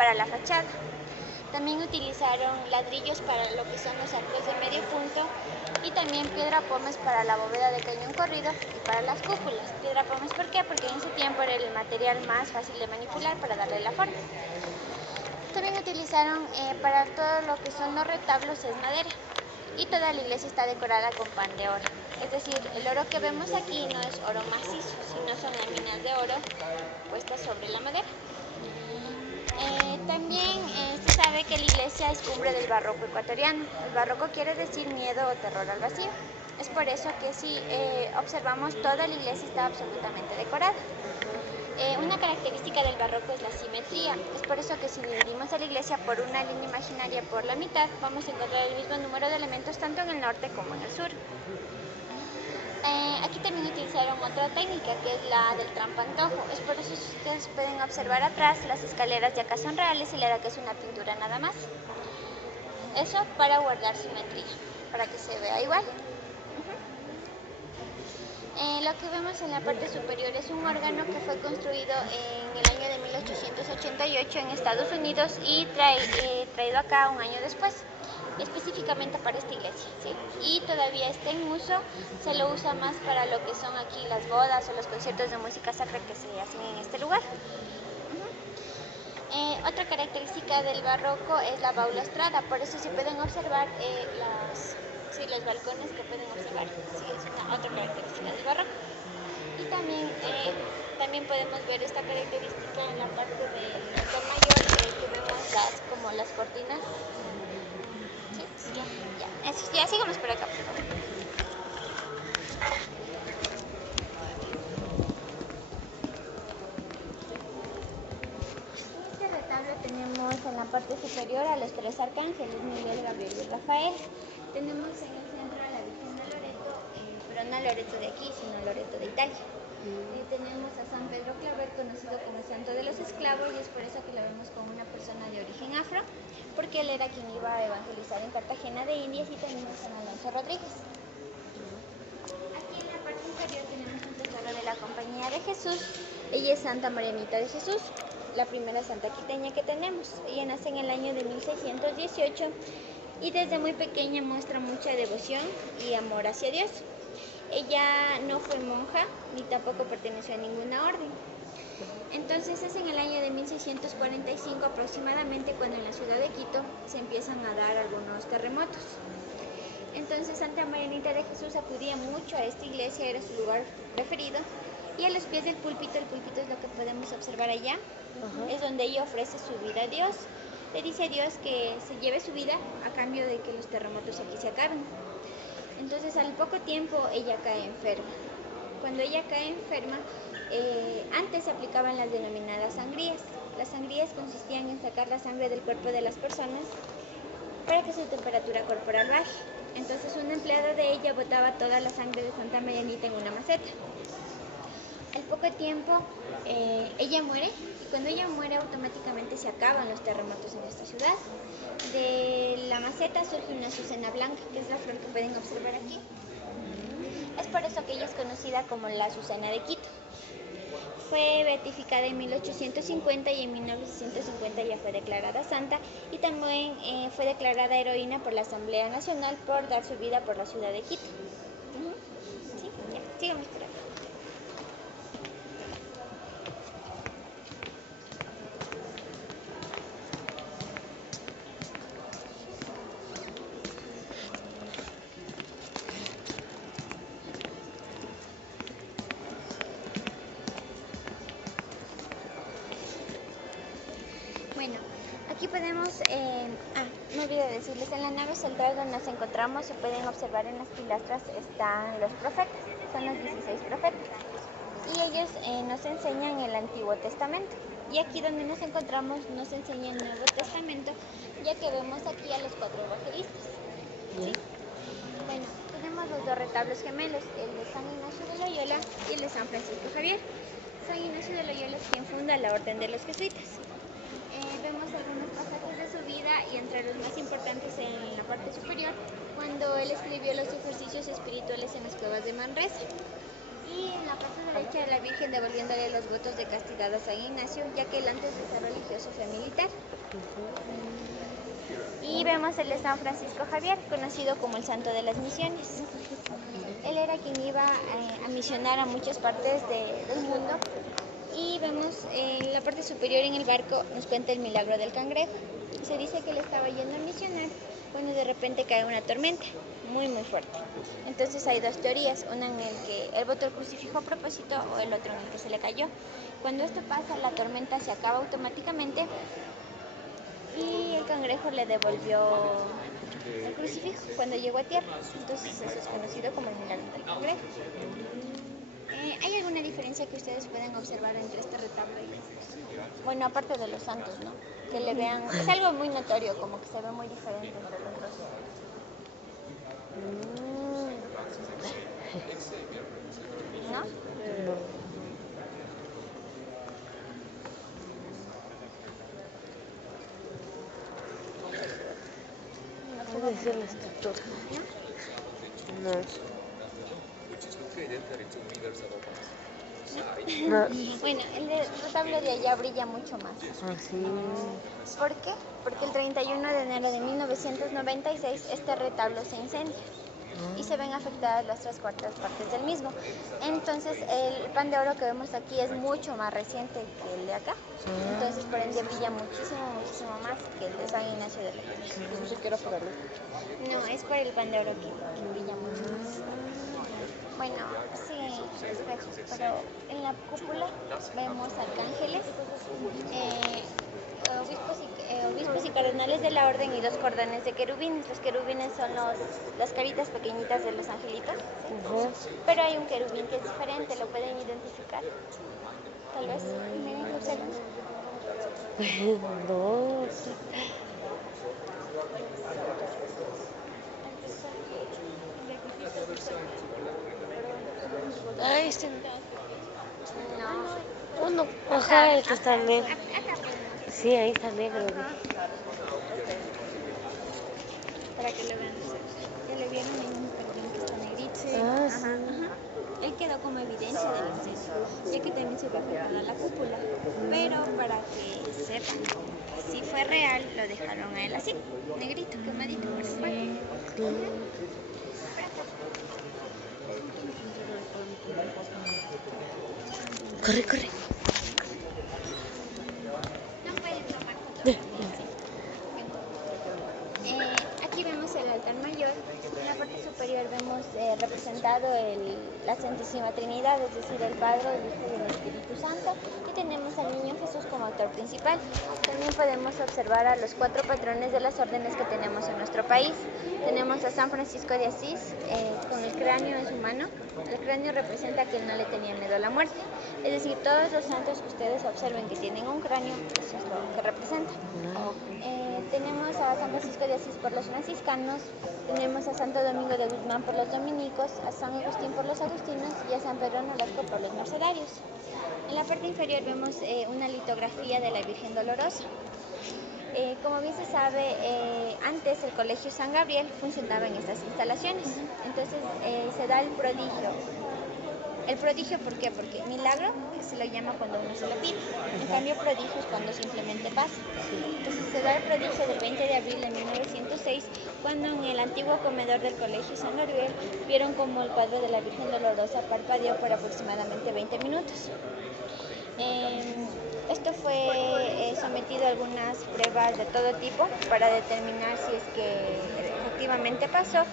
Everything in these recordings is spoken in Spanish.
para la fachada. También utilizaron ladrillos para lo que son los arcos de medio punto y también piedra pómez para la bóveda de cañón corrido y para las cúpulas. Piedra pómez, ¿por qué? Porque en ese tiempo era el material más fácil de manipular para darle la forma. También utilizaron para todo lo que son los retablos es madera y toda la iglesia está decorada con pan de oro. Es decir, el oro que vemos aquí no es oro macizo, sino son láminas de oro puestas sobre la madera. También se sabe que la iglesia es cumbre del barroco ecuatoriano. El barroco quiere decir miedo o terror al vacío. Es por eso que si observamos, toda la iglesia está absolutamente decorada. Una característica del barroco es la simetría. Es por eso que si dividimos a la iglesia por una línea imaginaria por la mitad, vamos a encontrar el mismo número de elementos tanto en el norte como en el sur. Aquí también utilizaron otra técnica que es la del trampantojo. Es por eso que ustedes pueden observar atrás, las escaleras de acá son reales y la de acá es una pintura nada más. Eso para guardar simetría, para que se vea igual. Lo que vemos en la parte superior es un órgano que fue construido en el año de 1888 en Estados Unidos y traído acá un año después, específicamente para esta iglesia, ¿sí? Y todavía está en uso, se lo usa más para lo que son aquí las bodas o los conciertos de música sacra que se hacen en este lugar. Otra característica del barroco es la balaustrada, por eso se pueden observar los balcones que pueden observar, sí, es una otra característica del barroco. Y también podemos ver esta característica en la parte del altar mayor, que vemos como las cortinas. ¿Sí? Ya sigamos por acá, por favor. En este retablo tenemos en la parte superior a los tres arcángeles, Miguel, Gabriel y Rafael. Tenemos en el centro a la Virgen de Loreto, pero no Loreto de aquí, sino Loreto de Italia. Tenemos a San Pedro Claver, conocido como el santo de los esclavos, y es por eso que lo vemos como una persona de origen afro, porque él era quien iba a evangelizar en Cartagena de Indias, y tenemos a San Alonso Rodríguez. Aquí en la parte inferior tenemos un tesoro de la Compañía de Jesús. Ella es Santa Marianita de Jesús, la primera santa quiteña que tenemos. Ella nace en el año de 1618 y desde muy pequeña muestra mucha devoción y amor hacia Dios. Ella no fue monja ni tampoco perteneció a ninguna orden. Entonces es en el año de 1645 aproximadamente cuando en la ciudad de Quito se empiezan a dar algunos terremotos. Entonces Santa Marianita de Jesús acudía mucho a esta iglesia, era su lugar preferido, y a los pies del púlpito, el púlpito es lo que podemos observar allá, es donde ella ofrece su vida a Dios. Le dice a Dios que se lleve su vida a cambio de que los terremotos aquí se acaben. Entonces al poco tiempo ella cae enferma. Cuando ella cae enferma, antes se aplicaban las denominadas sangrías. Las sangrías consistían en sacar la sangre del cuerpo de las personas para que su temperatura corporal baje. Entonces un empleado de ella botaba toda la sangre de Santa Marianita en una maceta. Al poco tiempo ella muere, y cuando ella muere automáticamente se acaban los terremotos en esta ciudad. De la maceta surge una azucena blanca, que es la flor que pueden observar aquí. Es por eso que ella es conocida como la Azucena de Quito. Fue beatificada en 1850 y en 1950 ya fue declarada santa, y también fue declarada heroína por la Asamblea Nacional por dar su vida por la ciudad de Quito. ¿Sí? Ya, sigamos por acá. Bueno, aquí podemos, no olvidé decirles, en la nave central donde nos encontramos se pueden observar en las pilastras están los profetas, son los 16 profetas, y ellos nos enseñan el Antiguo Testamento, y aquí donde nos encontramos nos enseña el Nuevo Testamento, ya que vemos aquí a los 4 evangelistas. ¿Sí? Bueno, tenemos los dos retablos gemelos, el de San Ignacio de Loyola y el de San Francisco Javier. San Ignacio de Loyola es quien funda la Orden de los Jesuitas. Vemos algunos pasajes de su vida, y entre los más importantes en la parte superior, cuando él escribió los ejercicios espirituales en las cuevas de Manresa. Y en la parte derecha la Virgen devolviéndole los votos de castidad a San Ignacio, ya que él antes de ser religioso fue militar. Y vemos el de San Francisco Javier, conocido como el Santo de las Misiones. Él era quien iba a misionar a muchas partes del mundo. Y vemos en la parte superior en el barco nos cuenta el milagro del cangrejo. Se dice que él estaba yendo a misionar cuando de repente cae una tormenta muy fuerte. Entonces hay dos teorías, una en el que él botó el crucifijo a propósito o el otro en el que se le cayó. Cuando esto pasa, la tormenta se acaba automáticamente y el cangrejo le devolvió el crucifijo cuando llegó a tierra. Entonces eso es conocido como el milagro del cangrejo. ¿Hay alguna diferencia que ustedes puedan observar entre este retablo y este? Bueno, aparte de los santos, ¿no? Que le vean, es algo muy notorio, como que se ve muy diferente entre los dos. ¿No? Puede ser la estructura. No. No. Bueno, el retablo de allá brilla mucho más. Ah, sí. ¿Por qué? Porque el 31 de enero de 1996 este retablo se incendia y se ven afectadas las 3/4 partes del mismo. Entonces el pan de oro que vemos aquí es mucho más reciente que el de acá. Entonces por ende brilla muchísimo más que el de San Ignacio de Loyola. Pensé que era para mí. No, es por el pan de oro que brilla mucho más. Bueno, sí, pero en la cúpula vemos arcángeles, obispos y cardenales de la orden y 2 cordones de querubines. Los querubines son las caritas pequeñitas de los angelitos, pero hay un querubín que es diferente, ¿lo pueden identificar? Tal vez, miren, observen. No. Ah, este No. uno. Ajá, este también. Acá Sí, ahí está negro. para que lo vean ustedes. Ya le vieron en un querubín que está negrito. Ah, Ajá, ajá. Él quedó como evidencia del incendio, ya que también se ve afectada la cúpula. Pero para que sepan que sí fue real, lo dejaron a él así, negrito, quemadito por fuera. Corre, corre. No pueden tomar fotografías. Aquí vemos el altar mayor. En la parte superior vemos representado la Santísima Trinidad, es decir, el Padre, el Hijo y el Espíritu Santo. Y tenemos al Niño Jesús como autor principal. También podemos observar a los 4 patrones de las órdenes que tenemos en nuestro país. Tenemos a San Francisco de Asís con el cráneo en su mano. El cráneo representa que él no le tenía miedo a la muerte. Es decir, todos los santos que ustedes observen que tienen un cráneo, eso es lo que representa. Tenemos a San Francisco de Asís por los franciscanos, tenemos a Santo Domingo de Guzmán por los dominicos, a San Agustín por los agustinos y a San Pedro Nolasco por los mercedarios. En la parte inferior vemos una litografía de la Virgen Dolorosa. Como bien se sabe, antes el Colegio San Gabriel funcionaba en estas instalaciones, entonces se da el prodigio. El prodigio, ¿por qué? Porque milagro se lo llama cuando uno se lo pide, en cambio prodigio es cuando simplemente pasa. Entonces se da el prodigio del 20 de abril de 1906, cuando en el antiguo comedor del Colegio San Gabriel vieron como el cuadro de la Virgen Dolorosa parpadeó por aproximadamente 20 minutos. Esto fue sometido a algunas pruebas de todo tipo para determinar si es que efectivamente pasó,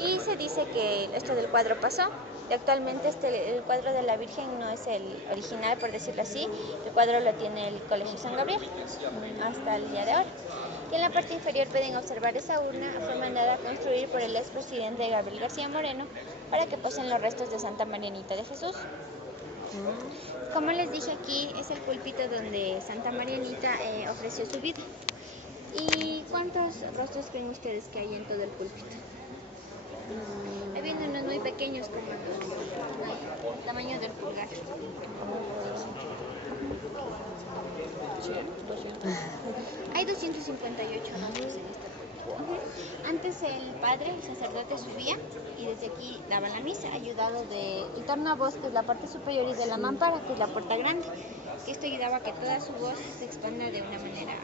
y se dice que esto del cuadro pasó. Y actualmente el cuadro de la Virgen no es el original, por decirlo así. El cuadro lo tiene el Colegio San Gabriel hasta el día de hoy. Y en la parte inferior pueden observar esa urna. Fue mandada a construir por el expresidente Gabriel García Moreno para que posen los restos de Santa Marianita de Jesús. Como les dije, aquí es el púlpito donde Santa Marianita ofreció su vida. ¿Y cuántos rostros creen ustedes que hay en todo el púlpito? Hay viendo unos muy pequeños, como el tamaño del pulgar. Hay 258 rostros en este púlpito. Antes el padre, el sacerdote, subía y desde aquí daba la misa, ayudado del torno a voz, que es la parte superior, y de la mampara, que es la puerta grande. Esto ayudaba a que toda su voz se expanda de una manera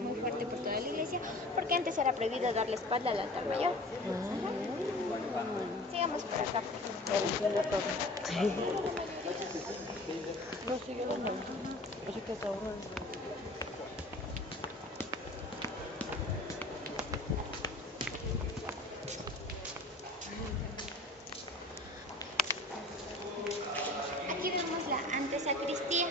muy fuerte por toda la iglesia, porque antes era prohibido darle espalda al altar mayor. Sigamos por acá. No, sigue dando. Así que está bueno. Aquí vemos la antesacristía.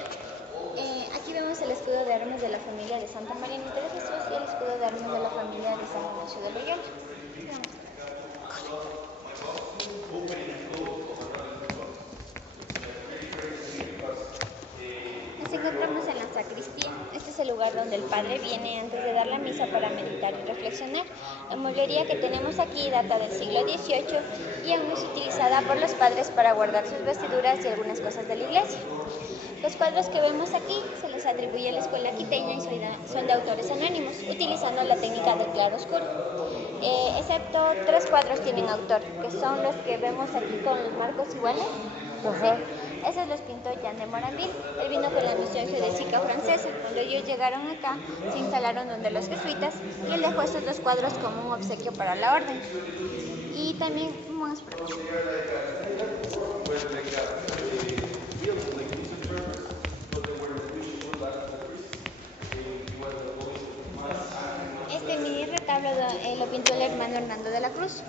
Aquí vemos el escudo de armas de la familia de Santa Marianita de Jesús y el escudo de armas de la familia de San Ignacio de Loyola. Nos encontramos en la sacristía. Este es el lugar donde el padre viene antes de dar la misa para meditar y reflexionar. La mueblería que tenemos aquí data del siglo XVIII y aún es utilizada por los padres para guardar sus vestiduras y algunas cosas de la iglesia. Los cuadros que vemos aquí se les atribuye a la escuela quiteña y son de autores anónimos, utilizando la técnica del claro oscuro. Excepto 3 cuadros tienen autor, que son los que vemos aquí con los marcos iguales. Ajá. Sí. Esos los pintó Jean de Moranville. Él vino con la misión geodésica francesa. Cuando ellos llegaron acá, se instalaron donde los jesuitas y él dejó estos 2 cuadros como un obsequio para la orden. Y también vamos por aquí. Este mini retablo lo pintó el hermano Hernando de la Cruz,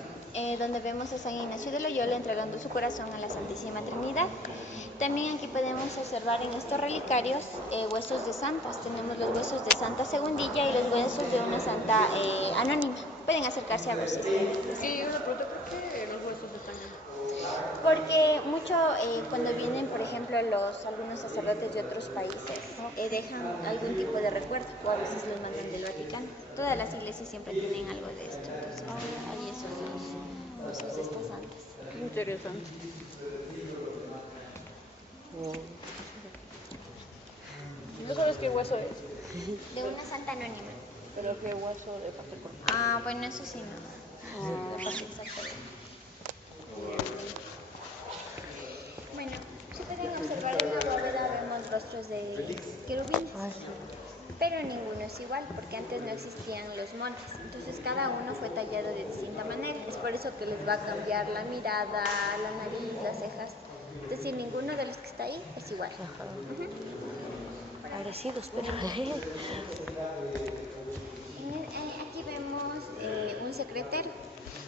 donde vemos a San Ignacio de Loyola entregando su corazón a la Santísima Trinidad. También aquí podemos observar en estos relicarios huesos de santas. Tenemos los huesos de Santa Segundilla y los huesos de una santa anónima. Pueden acercarse a ver si Sí, una pregunta, ¿por qué los huesos están ahí? porque mucho cuando vienen, por ejemplo, algunos sacerdotes de otros países, dejan algún tipo de recuerdo, o a veces los mandan del Vaticano. Todas las iglesias siempre tienen algo de esto, entonces hay esos los huesos de estas santas. Qué interesante. ¿No sabes qué hueso es? De una santa anónima. Pero qué hueso de particular. Ah, bueno, eso sí no. Exactamente. Bueno, si pueden observar en la bóveda vemos rostros de querubines, pero ninguno es igual porque antes no existían los montes, entonces cada uno fue tallado de distinta manera. Es por eso que les va a cambiar la mirada, la nariz, las cejas. Es decir, ninguno de los que está ahí es igual. Parecidos, pero... Aquí vemos un secretero.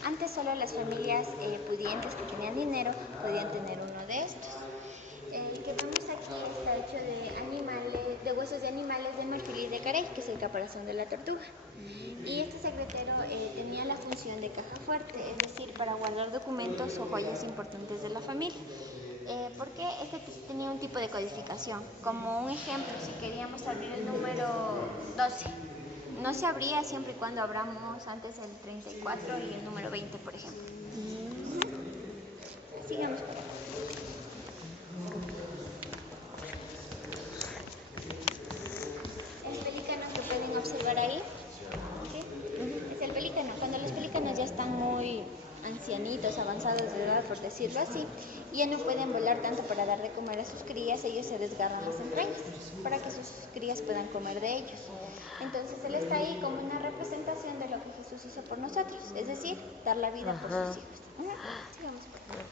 Antes solo las familias pudientes que tenían dinero podían tener uno de estos. El que vemos aquí está hecho de huesos de animales de marfil y de carey, que es el caparazón de la tortuga. Y este secretero tenía la función de caja fuerte, es decir, para guardar documentos o joyas importantes de la familia. Porque este tenía un tipo de codificación. Como un ejemplo, si queríamos abrir el número 12, no se abría siempre y cuando abramos antes el 34 y el número 20, por ejemplo. Sigamos por acá. El pelícano que pueden observar ahí, ¿sí? Es el pelícano. Cuando los pelícanos ya están muy ancianitos, avanzados de edad, por decirlo así, y ya no pueden volar tanto para dar de comer a sus crías, ellos se desgarran las entrañas para que sus crías puedan comer de ellos. Entonces él está ahí como una representación de lo que Jesús hizo por nosotros, es decir, dar la vida por sus hijos. Sigamos por acá.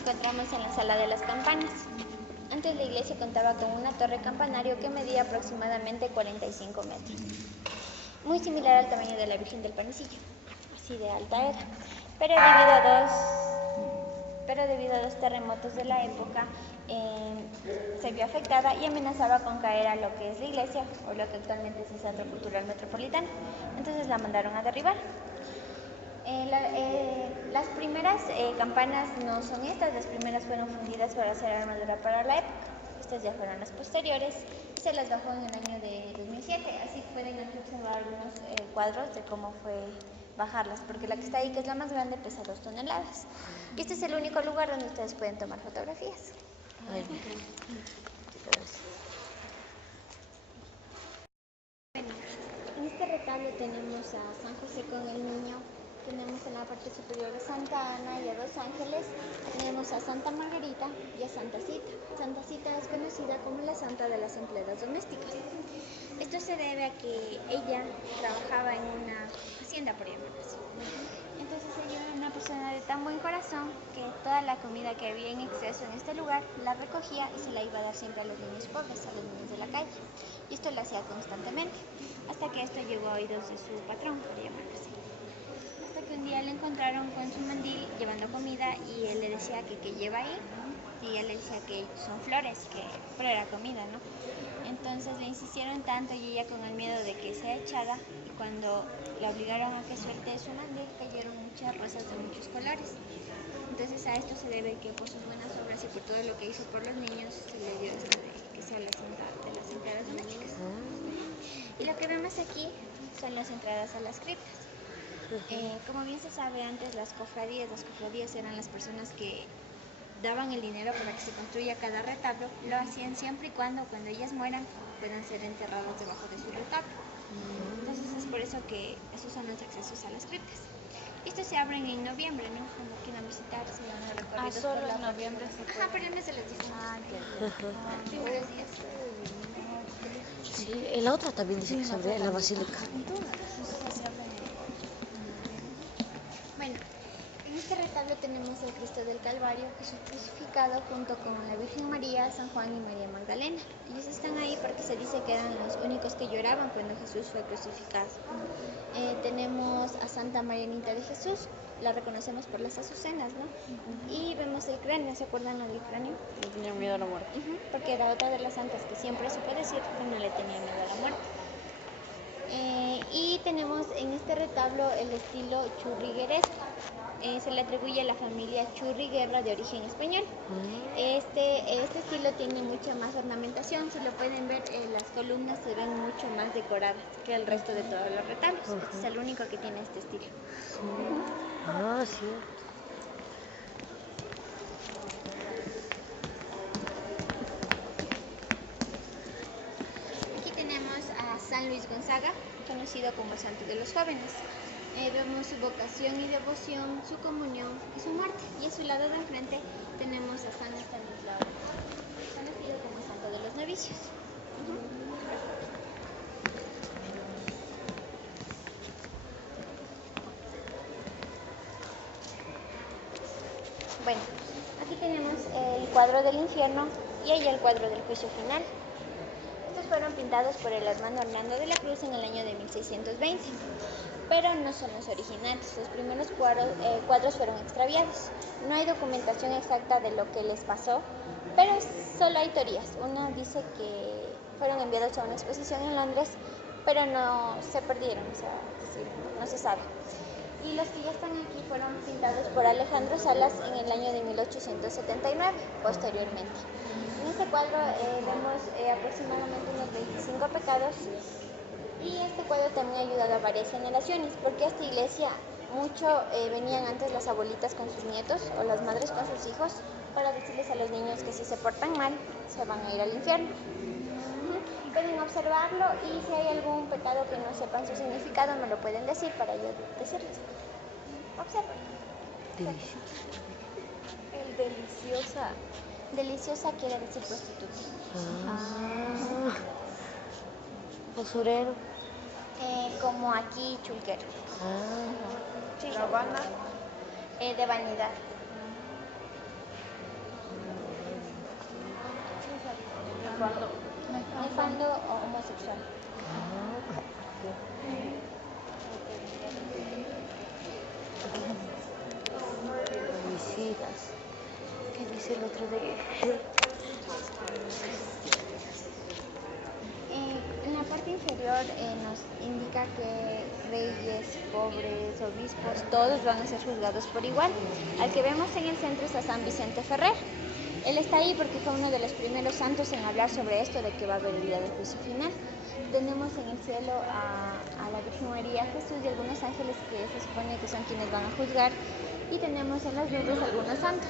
Encontramos en la sala de las campanas. Antes la iglesia contaba con una torre campanario que medía aproximadamente 45 metros, muy similar al tamaño de la Virgen del Panecillo, así de alta era, pero debido a dos terremotos de la época se vio afectada y amenazaba con caer a lo que es la iglesia o lo que actualmente es el Centro Cultural Metropolitano, entonces la mandaron a derribar. Las primeras campanas no son estas, las primeras fueron fundidas para hacer armadura para la época. estas ya fueron las posteriores y se las bajó en el año de 2007. Así pueden aquí observar algunos cuadros de cómo fue bajarlas, porque la que está ahí, que es la más grande, pesa 2 toneladas. Y este es el único lugar donde ustedes pueden tomar fotografías. Ay, En este retablo tenemos a San José con el niño, tenemos en la parte superior a Santa Ana y a 2 ángeles, tenemos a Santa Margarita y a Santa Cita. Santa Cita es conocida como la santa de las empleadas domésticas. Esto se debe a que ella trabajaba en una hacienda, por llamarlo así. Entonces ella era una persona de tan buen corazón que toda la comida que había en exceso en este lugar la recogía y se la iba a dar siempre a los niños pobres, a los niños de la calle. Y esto lo hacía constantemente, hasta que esto llegó a oídos de su patrón, por llamarlo así. Hasta que un día le encontraron con su mandil llevando comida y él le decía que qué lleva ahí. Y ella le decía que son flores, pero era comida, ¿no? Entonces le insistieron tanto y ella con el miedo de que sea echada, y cuando la obligaron a que suelte su mandil cayeron muchas rosas de muchos colores. Entonces a esto se debe que por sus buenas obras y por todo lo que hizo por los niños se le dio esto de que sea la santa de las empleadas domésticas. Y lo que vemos aquí son las entradas a las criptas. Como bien se sabe, antes las cofradías eran las personas que daban el dinero para que se construya cada retablo. Lo hacían siempre y cuando ellas mueran puedan ser enterrados debajo de su retablo. Entonces es por eso que esos son los accesos a las criptas. Estos se abren en noviembre, ¿no? Cuando quieran visitar, se van a recorridos solo por la en noviembre se puede. pero en mes de los diciembre. Primeros días. sí, en la otra también dice que se abre en la basílica. Bueno, en este retablo tenemos el Cristo del Calvario, Jesús crucificado junto con la Virgen María, San Juan y María Magdalena. Ellos están ahí porque se dice que eran los únicos que lloraban cuando Jesús fue crucificado. Tenemos a Santa Marianita de Jesús, la reconocemos por las azucenas, ¿no? Y vemos el cráneo, ¿se acuerdan del cráneo? No tenía miedo a la muerte. Porque era otra de las santas que siempre supe decir que no le tenía miedo a la muerte. Y tenemos en este retablo el estilo churrigueresco. Se le atribuye a la familia Churriguera de origen español. Este estilo tiene mucha más ornamentación. Si lo pueden ver, las columnas se ven mucho más decoradas que el resto de todos los retablos. Este es el único que tiene este estilo. Ah, sí. Aquí tenemos a San Luis Gonzaga, conocido como el santo de los jóvenes. Vemos su vocación y devoción, su comunión y su muerte. Y a su lado de enfrente tenemos a San Estanislao, conocido como santo de los novicios. Bueno, aquí tenemos el cuadro del infierno y ahí el cuadro del juicio final. Estos fueron pintados por el hermano Hernando de la Cruz en el año de 1620. Pero no son los originales, los primeros cuadros fueron extraviados. No hay documentación exacta de lo que les pasó, pero solo hay teorías. Una dice que fueron enviados a una exposición en Londres, pero no se perdieron, o sea, no se sabe. Y los que ya están aquí fueron pintados por Alejandro Salas en el año de 1879, posteriormente. En este cuadro vemos aproximadamente unos 25 pecados. Y este cuadro también ha ayudado a varias generaciones, porque a esta iglesia venían antes las abuelitas con sus nietos o las madres con sus hijos para decirles a los niños que si se portan mal se van a ir al infierno. Pueden observarlo y si hay algún pecado que no sepan su significado me lo pueden decir para yo decirles. Observen. Delicioso. El deliciosa. Deliciosa quiere decir prostituta. Usurero. Como aquí chulquero. Sí. La Habana. De vanidad. Nefando o homosexual. Homicidas. ¿Qué dice el otro de...? En la parte inferior nos indica que reyes, pobres, obispos, todos van a ser juzgados por igual. Al que vemos en el centro es a San Vicente Ferrer. Él está ahí porque fue uno de los primeros santos en hablar sobre esto, de que va a haber el día del juicio final. Tenemos en el cielo a la Virgen María, Jesús y algunos ángeles que se supone que son quienes van a juzgar. Y tenemos en las nubes algunos santos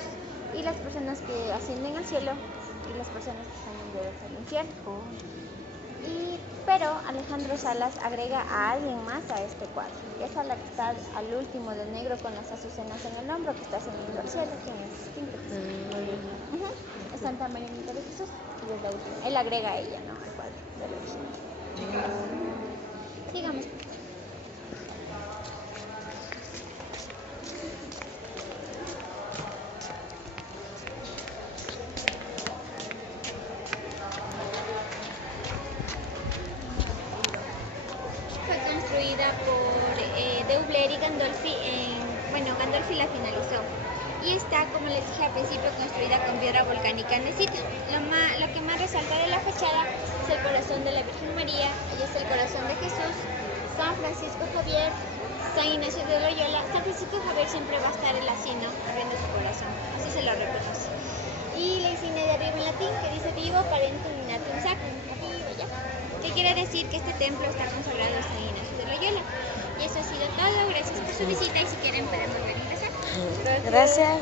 y las personas que ascienden al cielo y las personas que están enviadas al infierno. Pero Alejandro Salas agrega a alguien más a este cuadro. Es a la que está al último de negro con las azucenas en el hombro, que está ascendiendo al cielo. ¿Quién es? ¿Quién crees? Es Santa María de Jesús y es la última. Él agrega a ella, ¿no? Al cuadro de la Virgen. Sigamos. Construida por Deubler y Gandolfi. Gandolfi la finalizó y está, como les dije al principio, construida con piedra volcánica andesita. Lo que más resalta de la fachada es el corazón de la Virgen María, y es el corazón de Jesús, San Francisco Javier, San Ignacio de Loyola. San Francisco Javier siempre va a estar el asino abriendo su corazón, así se lo reconoce. Y la insignia de arriba en latín que dice Vivo Parentum Natum Sacrum, que quiere decir que este templo está consagrado a San Ignacio de Loyola. Y eso ha sido todo. Gracias por su visita y si quieren podemos venir a rezar. Gracias.